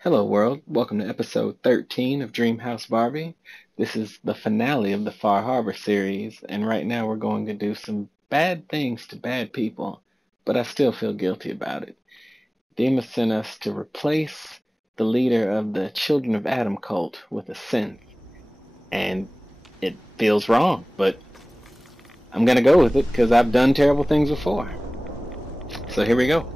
Hello, world. Welcome to episode 13 of Dreamhouse Barbie. This is the finale of the Far Harbor series, and right now we're going to do some bad things to bad people, but I still feel guilty about it. Dima sent us to replace the leader of the Children of Adam cult with a synth, and it feels wrong, but I'm going to go with it because I've done terrible things before. So here we go.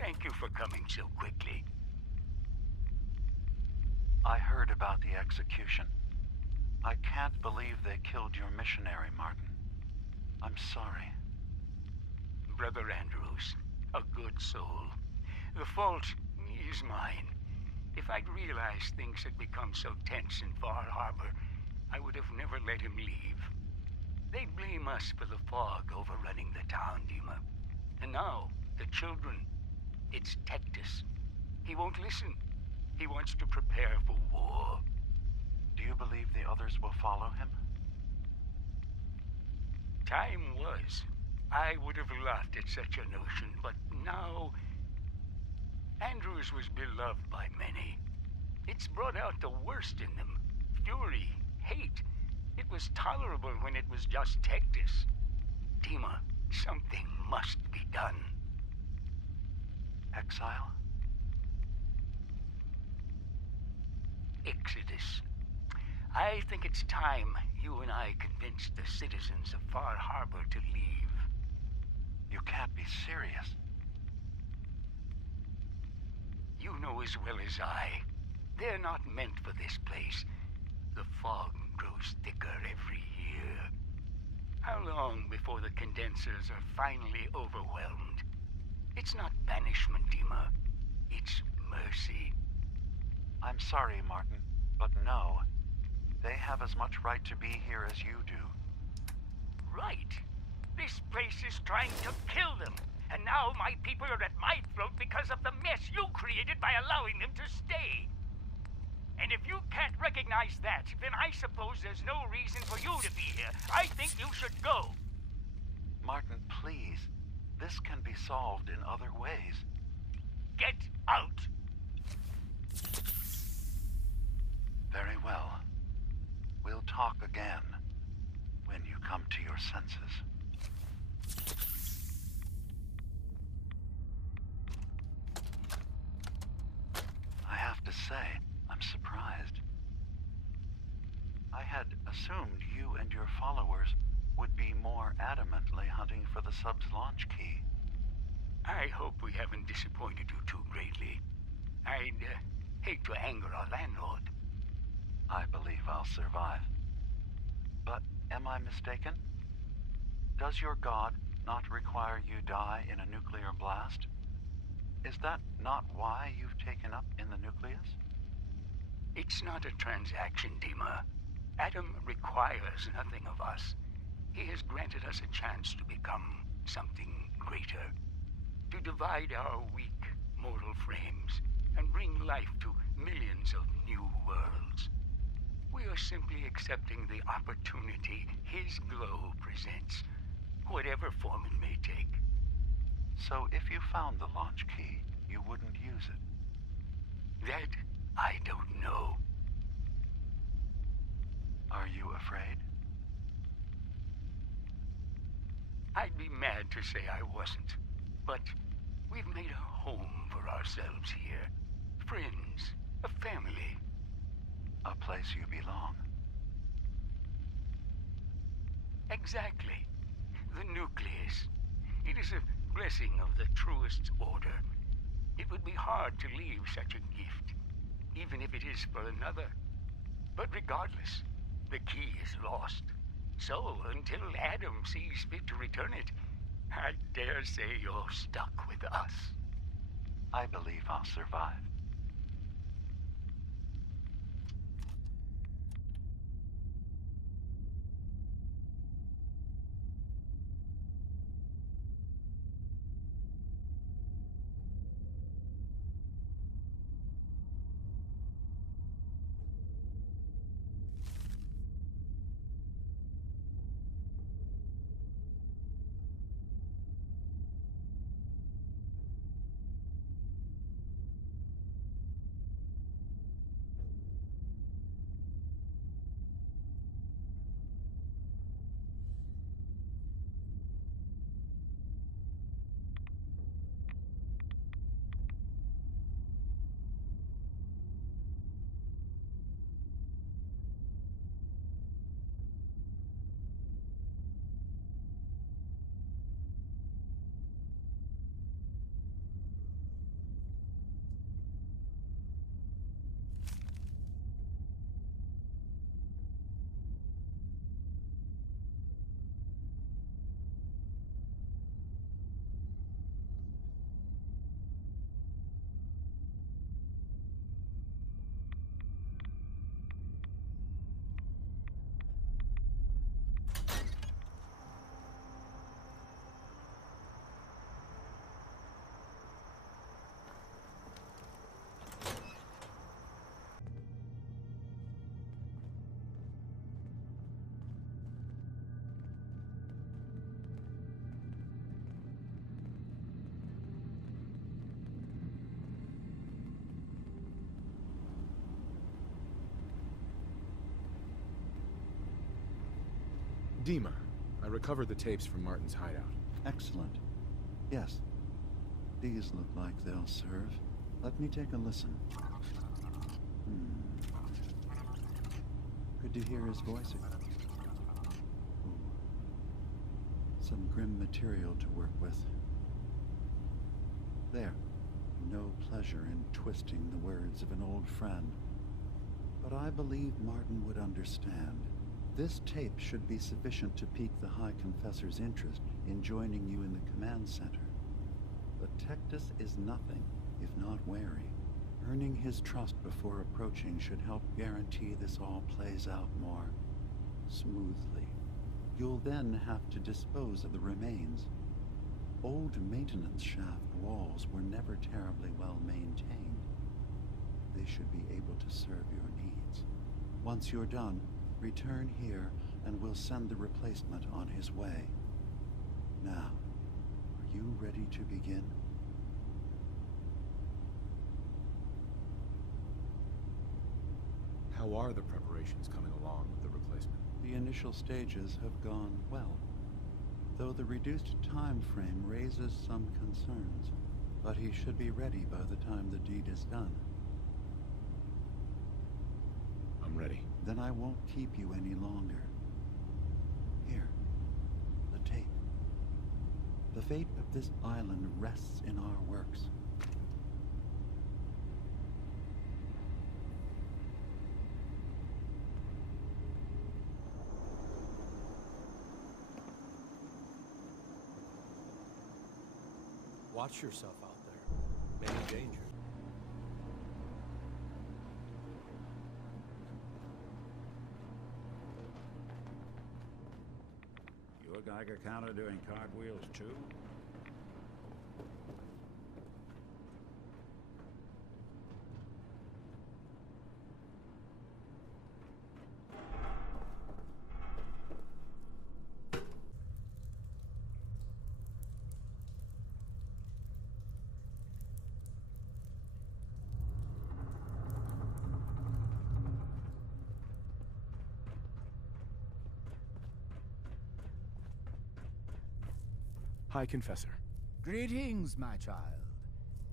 Thank you for coming so quickly. I heard about the execution. I can't believe they killed your missionary, Martin. I'm sorry. Brother Andrews, a good soul. The fault is mine. If I'd realized things had become so tense in Far Harbor, I would have never let him leave. They'd blame us for the fog overrunning the town, Dima. And now, the children. It's Tectus. He won't listen. He wants to prepare for war. Do you believe the others will follow him? Time was. I would have laughed at such a notion, but now... Andrews was beloved by many. It's brought out the worst in them. Fury, hate. It was tolerable when it was just Tectus. Dima, something must be done. Exile? Exodus. I think it's time you and I convinced the citizens of Far Harbor to leave. You can't be serious. You know as well as I, they're not meant for this place. The fog grows thicker every year. How long before the condensers are finally overwhelmed? It's not banishment, Dima. It's mercy. I'm sorry, Martin, but no. They have as much right to be here as you do. Right. This place is trying to kill them. And now my people are at my throat because of the mess you created by allowing them to stay. And if you can't recognize that, then I suppose there's no reason for you to be here. I think you should go. Martin, please. This can be solved in other ways. Get out. Very well. We'll talk again when you come to your senses. I have to say, I'm surprised. I had assumed you and your followers would be more adamantly hunting for the sub's launch key. I hope we haven't disappointed you too greatly. I'd hate to anger our landlord. I believe I'll survive. But am I mistaken? Does your god not require you die in a nuclear blast? Is that not why you've taken up in the nucleus? It's not a transaction, Dima. Adam requires nothing of us. He has granted us a chance to become something greater. To divide our weak, mortal frames and bring life to millions of new worlds. We are simply accepting the opportunity his glow presents, whatever form it may take. So if you found the launch key, you wouldn't use it? That I don't know. Are you afraid? I'd be mad to say I wasn't, but we've made a home for ourselves here. Friends, a family. A place you belong. Exactly. The nucleus. It is a blessing of the truest order. It would be hard to leave such a gift, even if it is for another. But regardless, the key is lost. So, until Adam sees fit to return it, I dare say you're stuck with us. I believe I'll survive. Dima, I recovered the tapes from Martin's hideout. Excellent. Yes. These look like they'll serve. Let me take a listen. Good to hear his voice again. Ooh. Some grim material to work with. There. No pleasure in twisting the words of an old friend. But I believe Martin would understand. This tape should be sufficient to pique the High Confessor's interest in joining you in the command center. But Tectus is nothing if not wary. Earning his trust before approaching should help guarantee this all plays out more smoothly. You'll then have to dispose of the remains. Old maintenance shaft walls were never terribly well maintained. They should be able to serve your needs. Once you're done, return here and we'll send the replacement on his way. Now, are you ready to begin? How are the preparations coming along with the replacement? The initial stages have gone well, though the reduced time frame raises some concerns. But he should be ready by the time the deed is done. I'm ready. Then I won't keep you any longer. Here, the tape. The fate of this island rests in our works. Watch yourself out there. Many dangers. Your Geiger counter doing cartwheels too? High Confessor. Greetings, my child.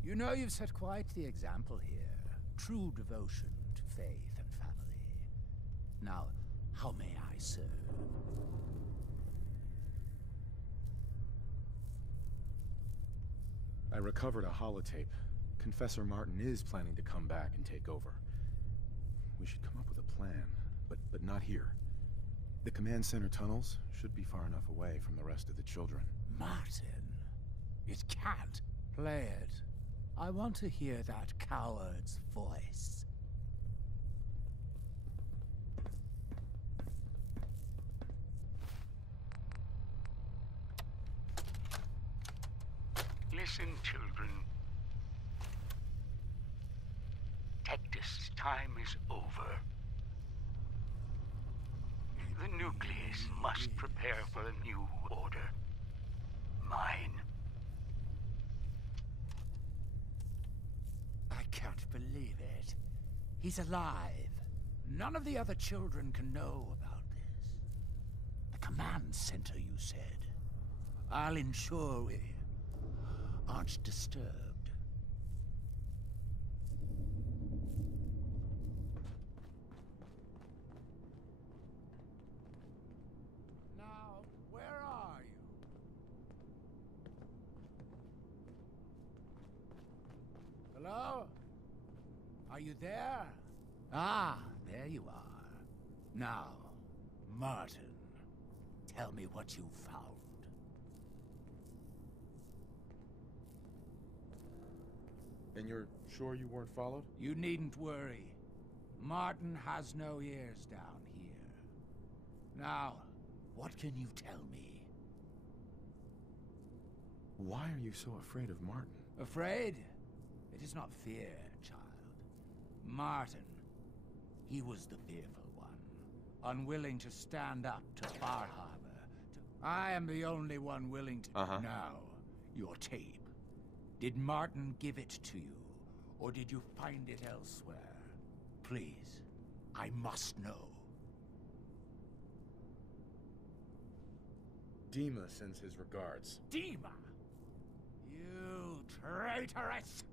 You know you've set quite the example here. True devotion to faith and family. Now, how may I serve? I recovered a holotape. Confessor Martin is planning to come back and take over. We should come up with a plan, but not here. The command center tunnels should be far enough away from the rest of the children. Martin, it can't. Play it. I want to hear that coward's voice. Listen, children. Tectus' time is over. The nucleus must prepare for a new order. Mine. I can't believe it. He's alive. None of the other children can know about this. The command center, you said. I'll ensure we aren't disturbed. Now, where are you? Hello? Are you there? Ah, there you are. Now, Martin, tell me what you found. And you're sure you weren't followed? You needn't worry. Martin has no ears down here. Now, what can you tell me? Why are you so afraid of Martin? Afraid? It is not fear, child. Martin, he was the fearful one, unwilling to stand up to Far Harbor. I am the only one willing to... Now, your tape. Did Martin give it to you, or did you find it elsewhere? Please, I must know. Dima sends his regards. Dima! You traitoress!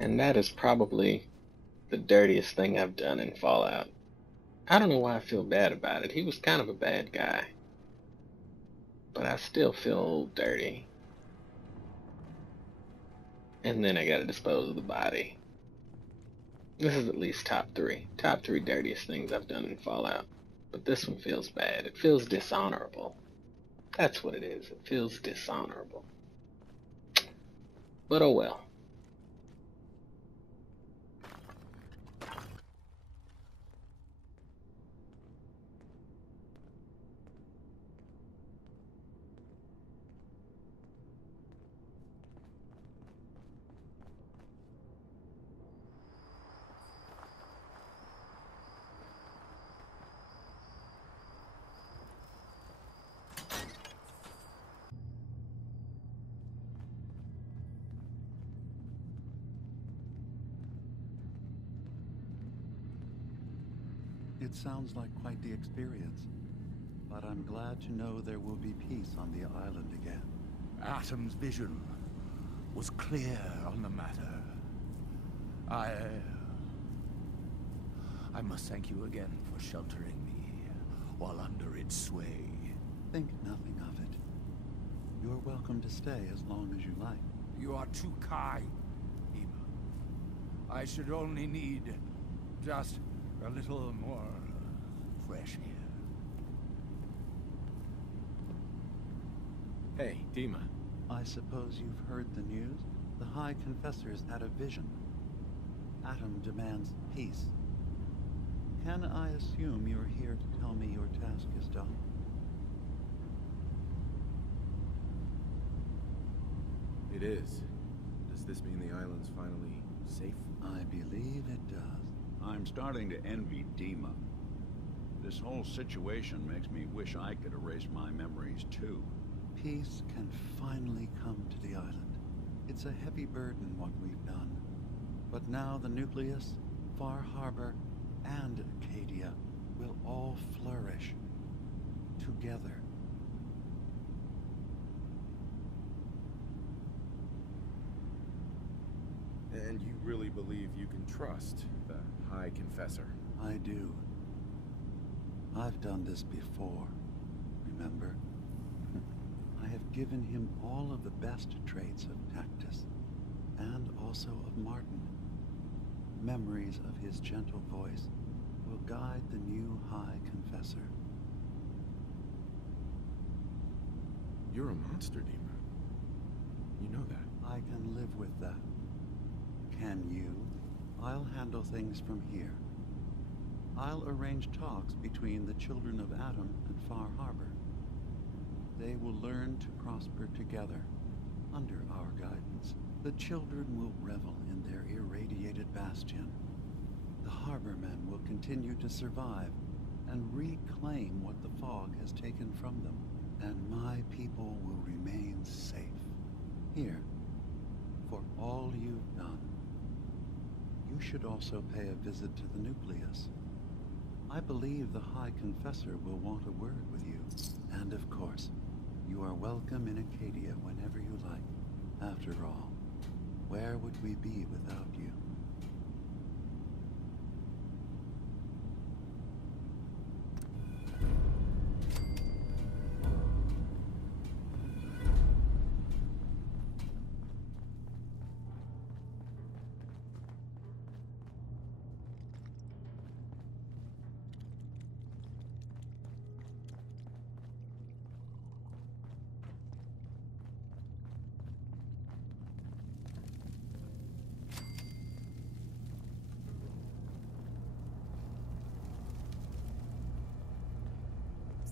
And that is probably the dirtiest thing I've done in Fallout. I don't know why I feel bad about it. He was kind of a bad guy. But I still feel dirty. And then I gotta dispose of the body. This is at least top three. Top three dirtiest things I've done in Fallout. But this one feels bad. It feels dishonorable. That's what it is. It feels dishonorable. But oh well. It sounds like quite the experience, but I'm glad to know there will be peace on the island again. Atom's vision was clear on the matter. I must thank you again for sheltering me while under its sway. Think nothing of it. You're welcome to stay as long as you like. You are too kind, Ema. I should only need just a little more fresh air. Hey, Dima. I suppose you've heard the news? The High Confessor's had a vision. Atom demands peace. Can I assume you're here to tell me your task is done? It is. Does this mean the island's finally safe? I believe it does. I'm starting to envy Dima. This whole situation makes me wish I could erase my memories too. Peace can finally come to the island. It's a heavy burden what we've done. But now the Nucleus, Far Harbor, and Acadia will all flourish together. And you really believe you can trust the High Confessor? I do. I've done this before, remember? I have given him all of the best traits of Tactus, and also of Martin. Memories of his gentle voice will guide the new High Confessor. You're a monster, Dima. You know that. I can live with that. Can you? I'll handle things from here. I'll arrange talks between the children of Atom and Far Harbor. They will learn to prosper together under our guidance. The children will revel in their irradiated bastion. The Harbormen will continue to survive and reclaim what the fog has taken from them. And my people will remain safe. Here, for all you've done. You should also pay a visit to the Nucleus. I believe the High Confessor will want a word with you. And of course, you are welcome in Acadia whenever you like. After all, where would we be without you?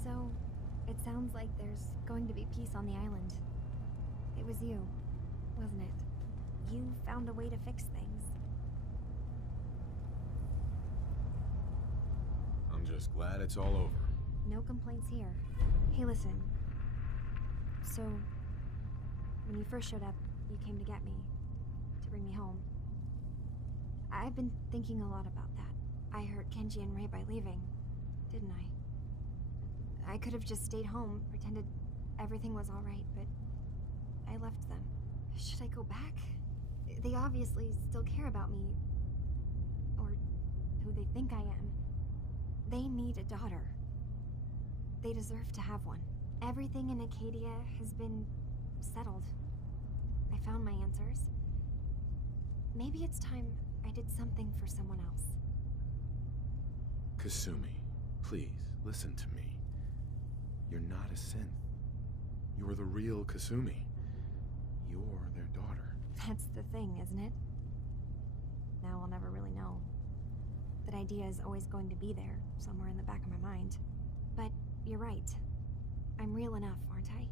So, it sounds like there's going to be peace on the island. It was you, wasn't it? You found a way to fix things. I'm just glad it's all over. No complaints here. Hey, listen. So, when you first showed up, you came to get me. To bring me home. I've been thinking a lot about that. I hurt Kenji and Ray by leaving, didn't I? I could have just stayed home, pretended everything was alright, but I left them. Should I go back? They obviously still care about me. Or who they think I am. They need a daughter. They deserve to have one. Everything in Acadia has been settled. I found my answers. Maybe it's time I did something for someone else. Kasumi, please, listen to me. You're not a synth. You're the real Kasumi. You're their daughter. That's the thing, isn't it? Now I'll never really know. That idea is always going to be there, somewhere in the back of my mind. But you're right. I'm real enough, aren't I?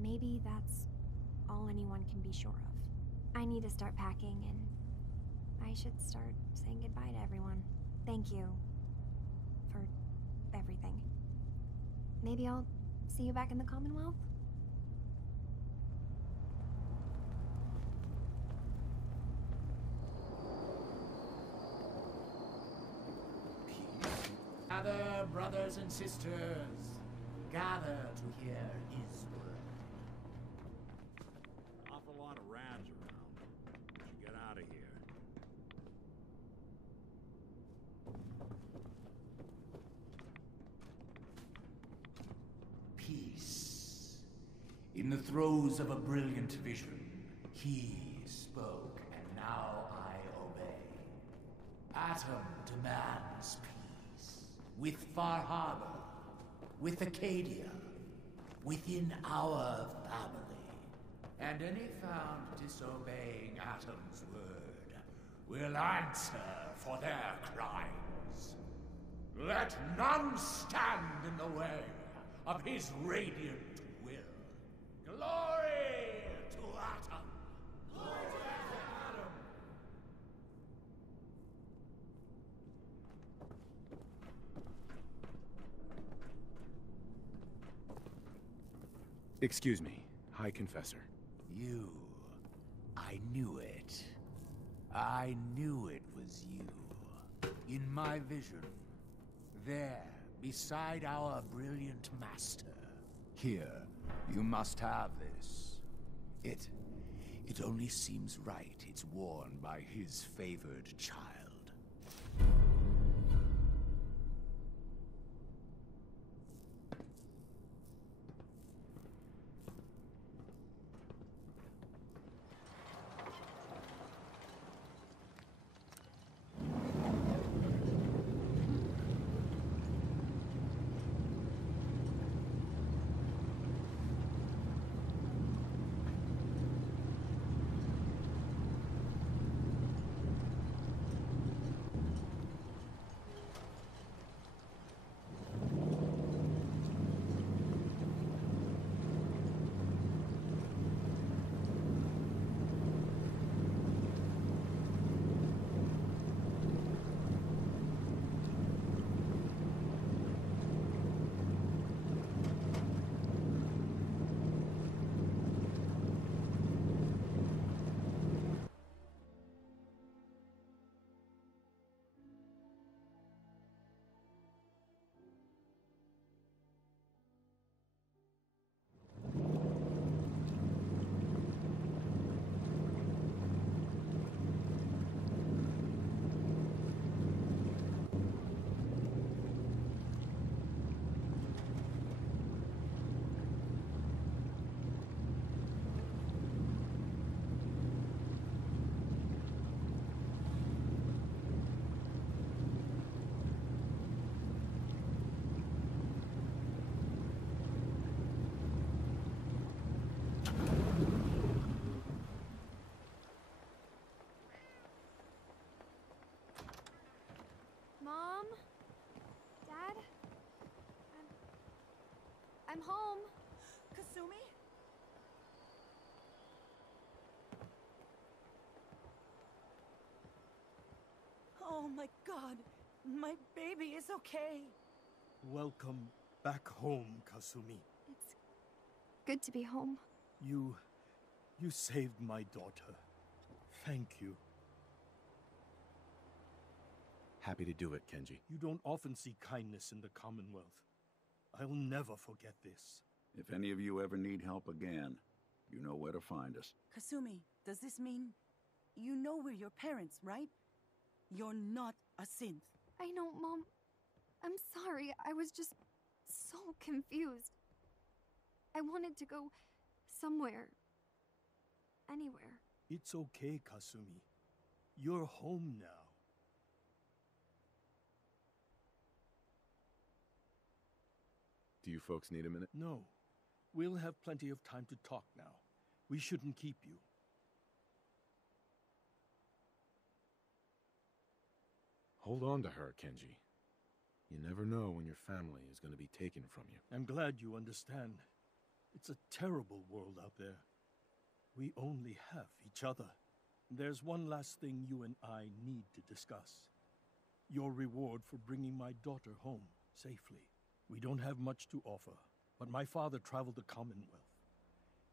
Maybe that's all anyone can be sure of. I need to start packing, and I should start saying goodbye to everyone. Thank you for everything. Maybe I'll see you back in the Commonwealth? Gather, brothers and sisters. Gather to hear his word. Awful lot of rats around. Should get out of here. Peace. In the throes of a brilliant vision, he spoke, and now I obey. Atom demands peace. With Far Harbor, with Acadia, within our family. And any found disobeying Atom's word will answer for their crimes. Let none stand in the way of his radiant will. Glory to Atom! Glory to Atom! Excuse me, High Confessor. You. I knew it. I knew it was you. In my vision. There, beside our brilliant master. Here, you must have this. It only seems right it's worn by his favored child. Mom? Dad? I'm home. Kasumi? Oh my god, my baby is okay. Welcome back home, Kasumi. It's good to be home. You saved my daughter. Thank you. Happy to do it, Kenji. You don't often see kindness in the Commonwealth. I'll never forget this. If any of you ever need help again, you know where to find us. Kasumi, does this mean you know we're your parents, right? You're not a synth. I know, Mom. I'm sorry. I was just so confused. I wanted to go somewhere. Anywhere. It's okay, Kasumi. You're home now. Do you folks need a minute? No. We'll have plenty of time to talk now. We shouldn't keep you. Hold on to her, Kenji. You never know when your family is going to be taken from you. I'm glad you understand. It's a terrible world out there. We only have each other. There's one last thing you and I need to discuss. Your reward for bringing my daughter home safely. We don't have much to offer, but my father traveled the Commonwealth.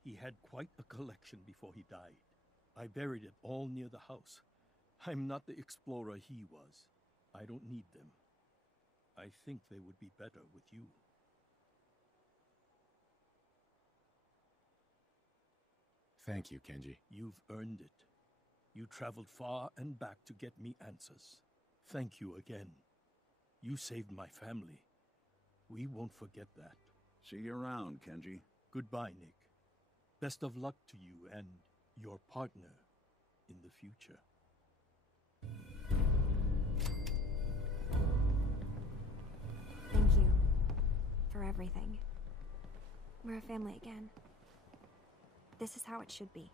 He had quite a collection before he died. I buried it all near the house. I'm not the explorer he was. I don't need them. I think they would be better with you. Thank you, Kenji. You've earned it. You traveled far and back to get me answers. Thank you again. You saved my family. We won't forget that. See you around, Kenji. Goodbye, Nick. Best of luck to you and your partner in the future. Thank you for everything. We're a family again. This is how it should be.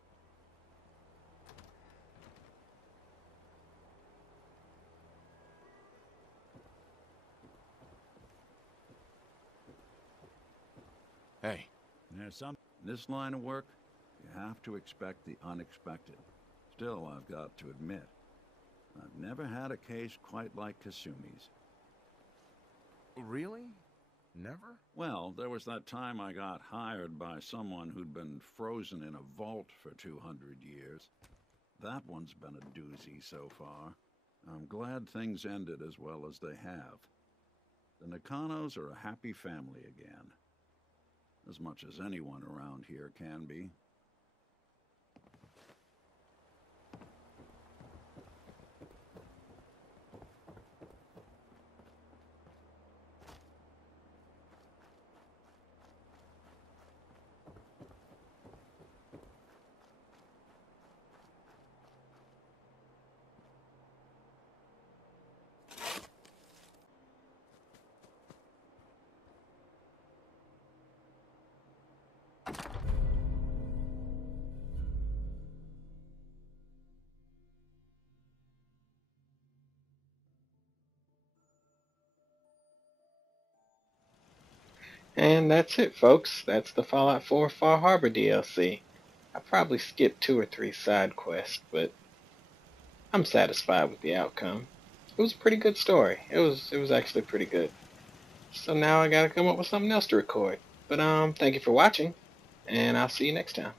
Hey. There's some in this line of work, you have to expect the unexpected. Still, I've got to admit, I've never had a case quite like Kasumi's. Really? Never? Well, there was that time I got hired by someone who'd been frozen in a vault for 200 years. That one's been a doozy so far. I'm glad things ended as well as they have. The Nakanos are a happy family again. As much as anyone around here can be. And that's it, folks. That's the Fallout 4 Far Harbor DLC. I probably skipped 2 or 3 side quests, but I'm satisfied with the outcome. It was a pretty good story. It was actually pretty good. So now I gotta come up with something else to record. But thank you for watching, and I'll see you next time.